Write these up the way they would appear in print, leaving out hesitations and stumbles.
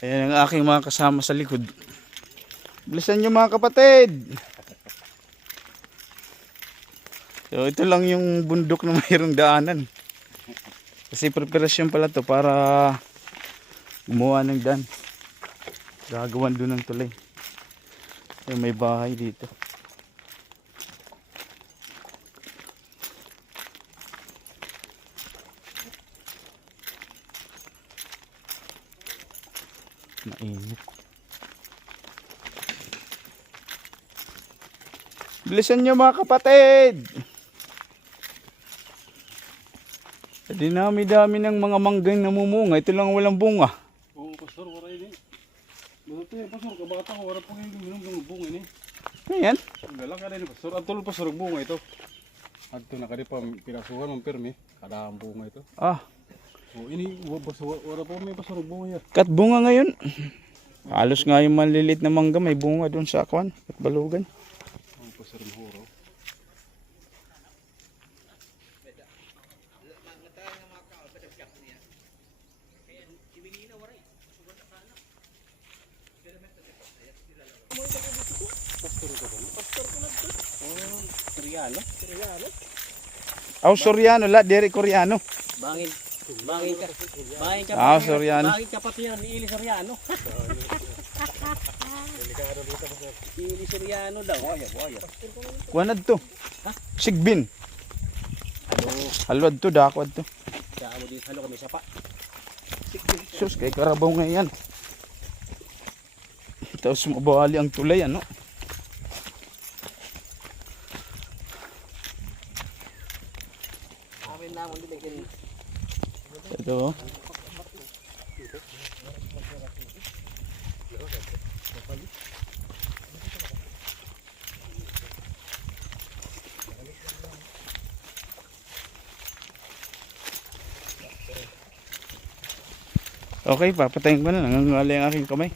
Ayan ang aking mga kasama sa likod. Bilisan nyo mga kapatid. So ito lang yung bundok na mayroong daanan. Kasi preparasyon pala to para gumawa ng daan. Gagawan doon ng tulay. So, may bahay dito. Mainit. Bilisan nyo mga kapatid. Dinami-dami ng mga manggang namumunga. Ito lang walang bunga. Oo, pastor, wala yun eh. Basta yan, pastor, kabata ko, wala pa ngayon minum ng bunga ini. Ayan. Galang ka rin, pastor. At tuloy, pastor, bunga ito. At ito, nakaripa, pinasuhan ng permi. Kada ang bunga ito. Ah, O, ini, pastor, wala pa may pastor, bunga yan. kat bunga ngayon. Halos nga yung malilit na mangga may bunga doon sa kwan at balugan. Ang pastor, mahuro. Aw, Soriano la, dere Koreano. Bangin. Bangin ka. Bangin ka. Ah, Soriano. Bangin ka pati yan ni Ili Soriano. Ili Soriano daw. Waya. Kuanad to. Ha? Sigbin. Ano? Halwad to, dakwad to. Kaya mo din halo kami sapa. Sus, kay karabaw ngayon. Tapos mabawali ang tulay, ano? Amin na mo din. Ito, oh. Okay, papatayin ko na. Nangangali ang aking kamay.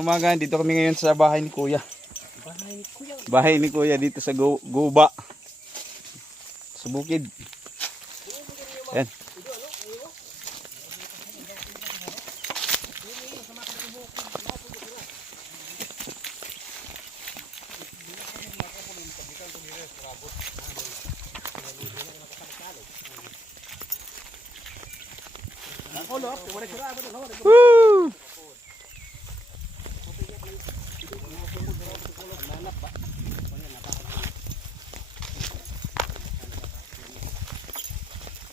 Umaga, dito kami ngayon sa bahay ni Kuya. Bahay ni Kuya. Bahay ni Kuya dito sa Guba. Sa bukid. Yan. Woo!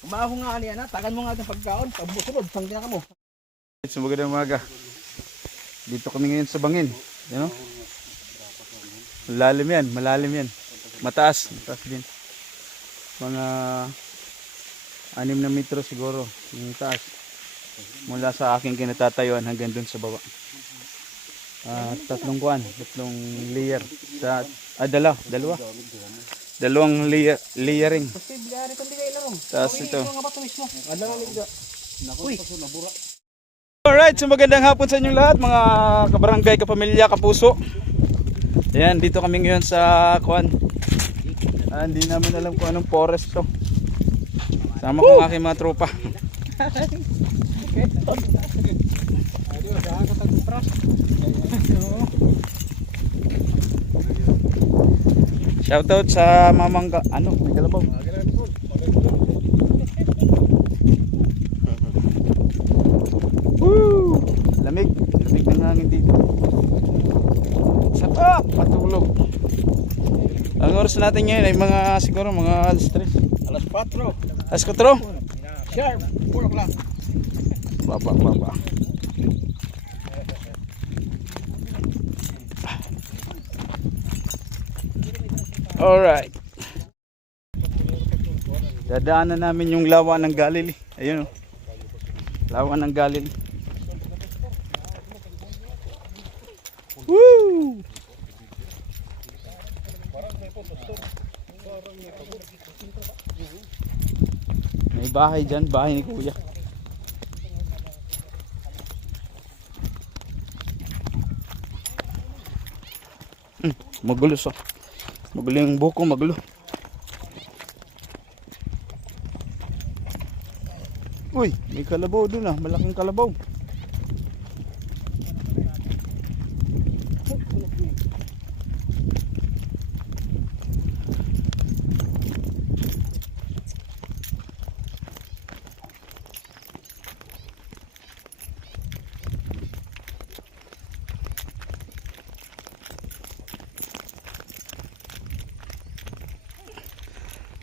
Umaho nga niya na, tagan mo nga itong pagkaon, pagbusunod, pangkina ka mo. Sa magandang umaga. Dito kami ngayon sa bangin. Yan o. Malalim yan. Mataas din. Mga 6 na metro siguro yung taas. Mula sa aking kinatatayuan hanggang dun sa baba. Tatlong layer. Dalawa. Dalawang layering. Tapos ito. Alright, so magandang hapon sa inyong lahat mga kabarangay, kapamilya, kapuso. Ayan, dito kami ngayon sa Kwan. Hindi namin alam kung anong forest to. Sama ko ang aking mga tropa. Shoutout sa mamangga. May kalabaw. Woo! Lamig ng hangin dito. Sarap patulog. Ang oras natin ngayon ay siguro mga alas 3. Alas 4. Alas 4? Sharp, 4 o'clock. Baba. Alright. Dadaanan namin yung lawa ng Galilee. Ayun o. Lawa ng Galilee. Woo! May bahay dyan, bahay ni Kuya. Magulo so. Magulo yung buko, magulo. Uy, may kalabaw dun malaking kalabaw.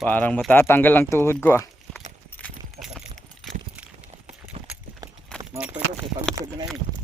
Parang matatanggal ang tuhod ko ah. Mga pwede, talog sa na eh.